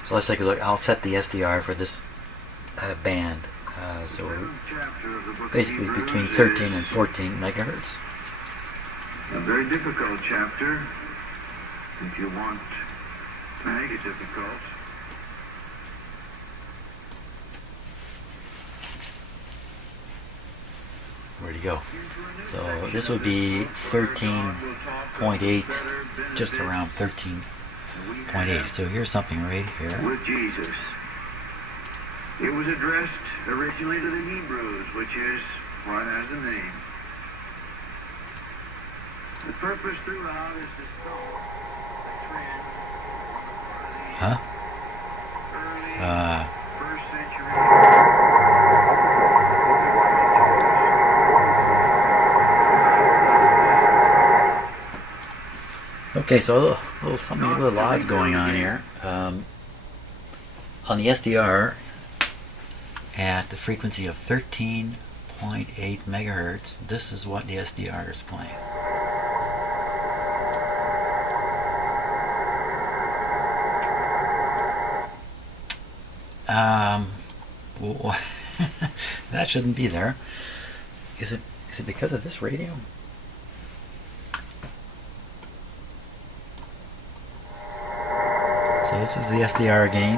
So let's take a look. I'll set the SDR for this band. So we're basically between 13 and 14 megahertz. A very difficult chapter, if you want to make it difficult. Where'd he go? So this would be 13.8, just around 13.8. So here's something right here. With Jesus. It was addressed originally to the Hebrews, which is why it has a name. The purpose throughout is to start a trend Huh? early first century. Okay, so something a little odd's going on here. On the SDR, at the frequency of 13.8 megahertz, this is what the SDR is playing. That shouldn't be there. Is it because of this radio? So this is the SDR again.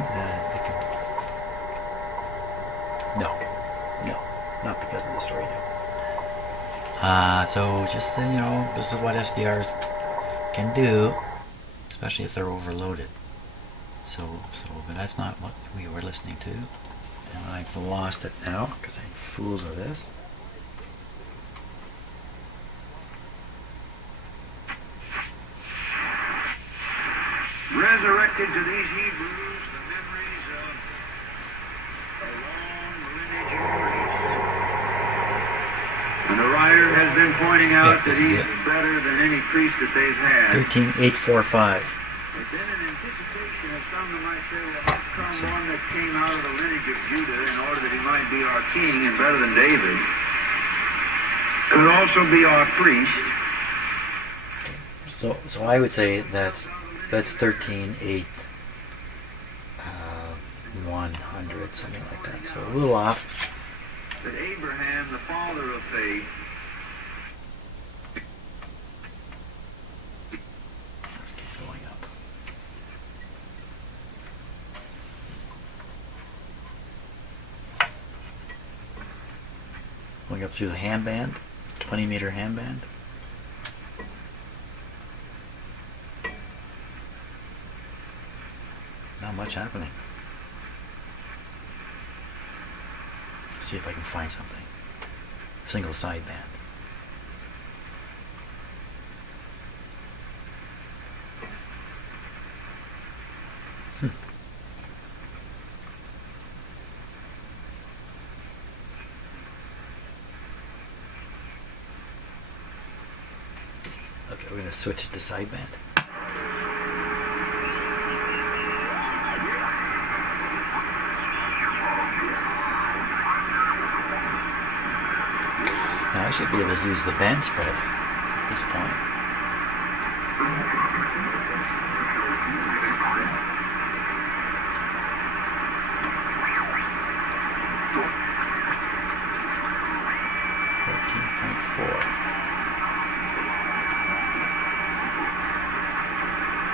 No, not because of this radio. So just you know, this is what SDRs can do, especially if they're overloaded. But that's not what we were listening to, and I've lost it now because I'm fooled with this. Resurrected to these Hebrews the memories of a long lineage of priests. And the writer has been pointing out that he's better than any priest that they've had. 13.845. But then in anticipation of some that might say, well, how come one that came out of the lineage of Judah in order that he might be our king and better than David could also be our priest? So I would say that's 13.8 100, something like that. So a little off. That Abraham, the father of faith, let's keep going up. Going up through the handband, 20-meter handband. Not much happening. Let's see if I can find something. Single sideband. Okay, we're going to switch it to sideband. Now I should be able to use the band spread at this point.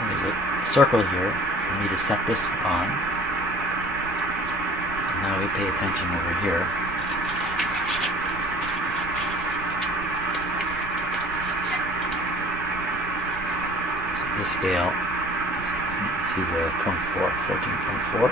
There's a circle here for me to set this on. And now we pay attention over here. So this scale, see the 14.4.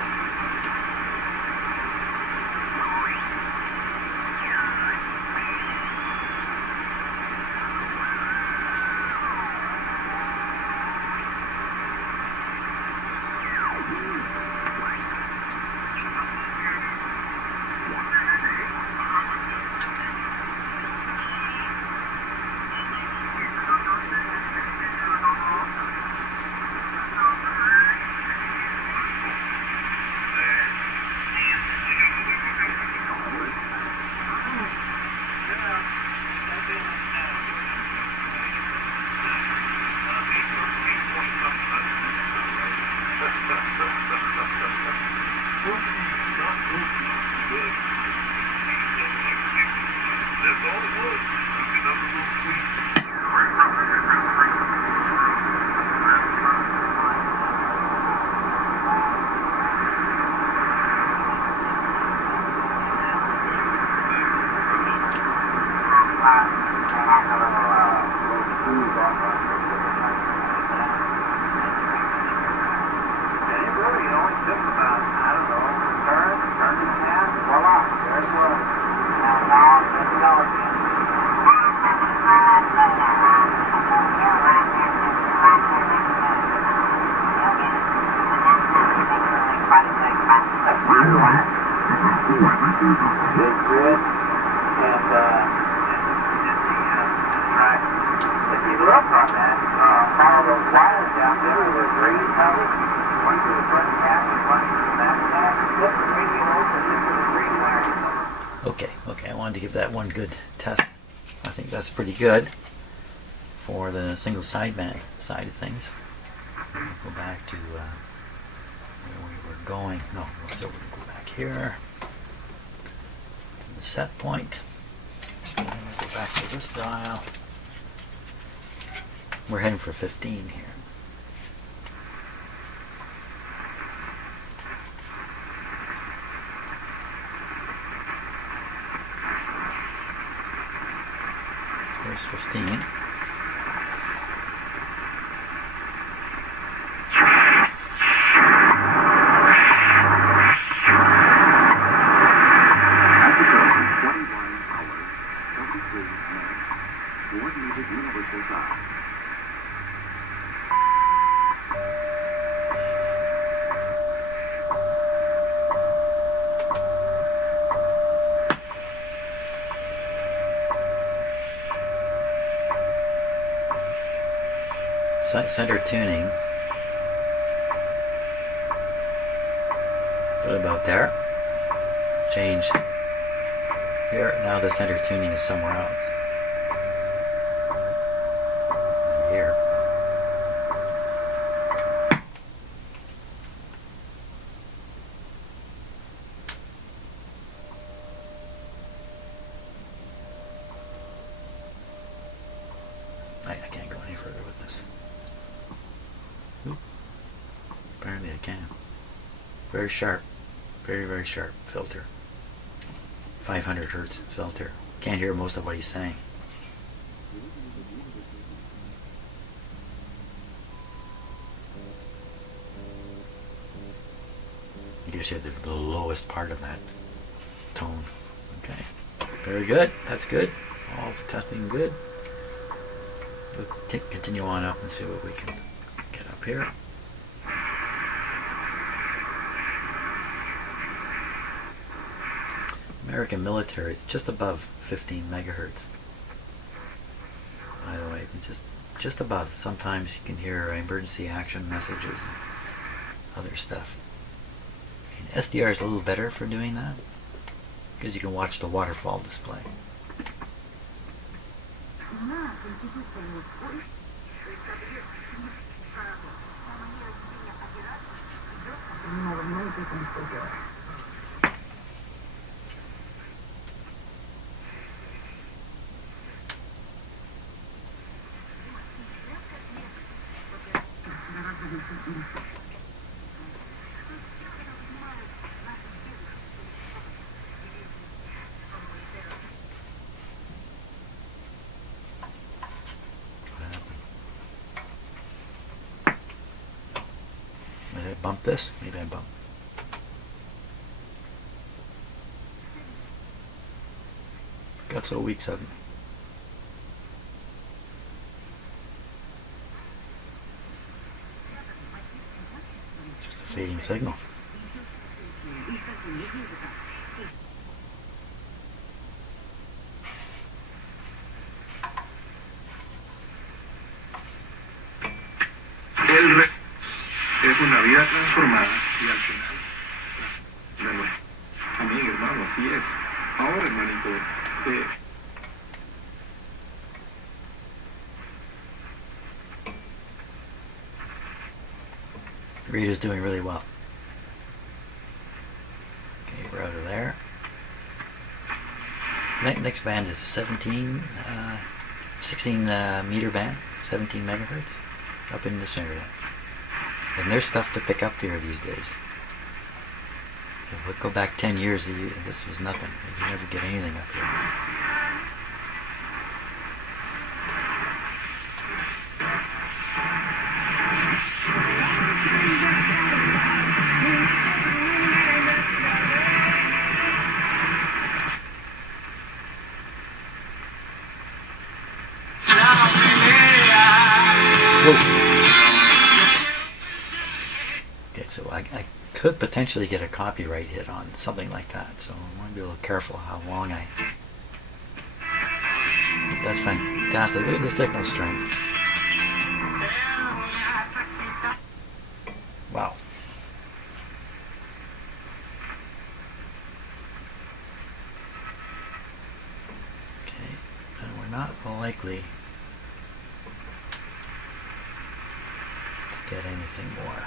out there with a green cover, one for the front cap, one for the back cap, flip the radio over, and this is the green wire. Okay, I wanted to give that one good test. I think that's pretty good for the single sideband side of things. Go back to where we were going. No, so we're going to go back here to the set point. And then we'll go back to this dial. We're heading for 15 here. There's 15. Center tuning. What about there? Change here. Now the center tuning is somewhere else. Here. I can't go any further with this. Oop. Apparently I can. Very sharp. Very sharp filter. 500 hertz filter. Can't hear most of what he's saying. You just hear the lowest part of that tone. Okay. Very good. That's good. All testing good. We'll continue on up and see what we can get up here. American military is just above 15 megahertz. By the way, just above. Sometimes you can hear emergency action messages and other stuff. And SDR is a little better for doing that because you can watch the waterfall display. Did I bump this? Maybe I bumped. Got so weak suddenly. Just a fading signal. Es una vida transformada y al final, bueno, amigo, hermano, así es. Ahora, hermanito, Rita's doing really well. Okay, we're out of there. Next band is 16 meter band, 17 megahertz, up in this area. And there's stuff to pick up here these days. So if we go back 10 years, this was nothing. You never get anything up here. Whoa. So I could potentially get a copyright hit on something like that, so I want to be a little careful how long I... That's fantastic. Look at the signal strength. unlikely to get anything more.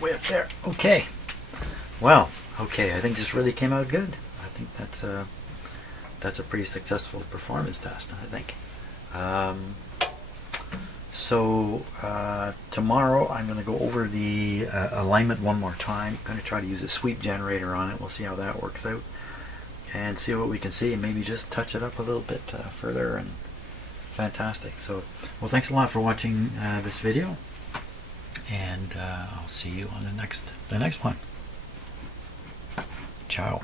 Way up there. Okay. Well, okay. I think this really came out good. I think that's a pretty successful performance test. I think. So tomorrow I'm going to go over the alignment one more time. I'm going to try to use a sweep generator on it. We'll see how that works out, and see what we can see, and maybe just touch it up a little bit further. And fantastic. So, well, thanks a lot for watching this video. And I'll see you on the next one. Ciao.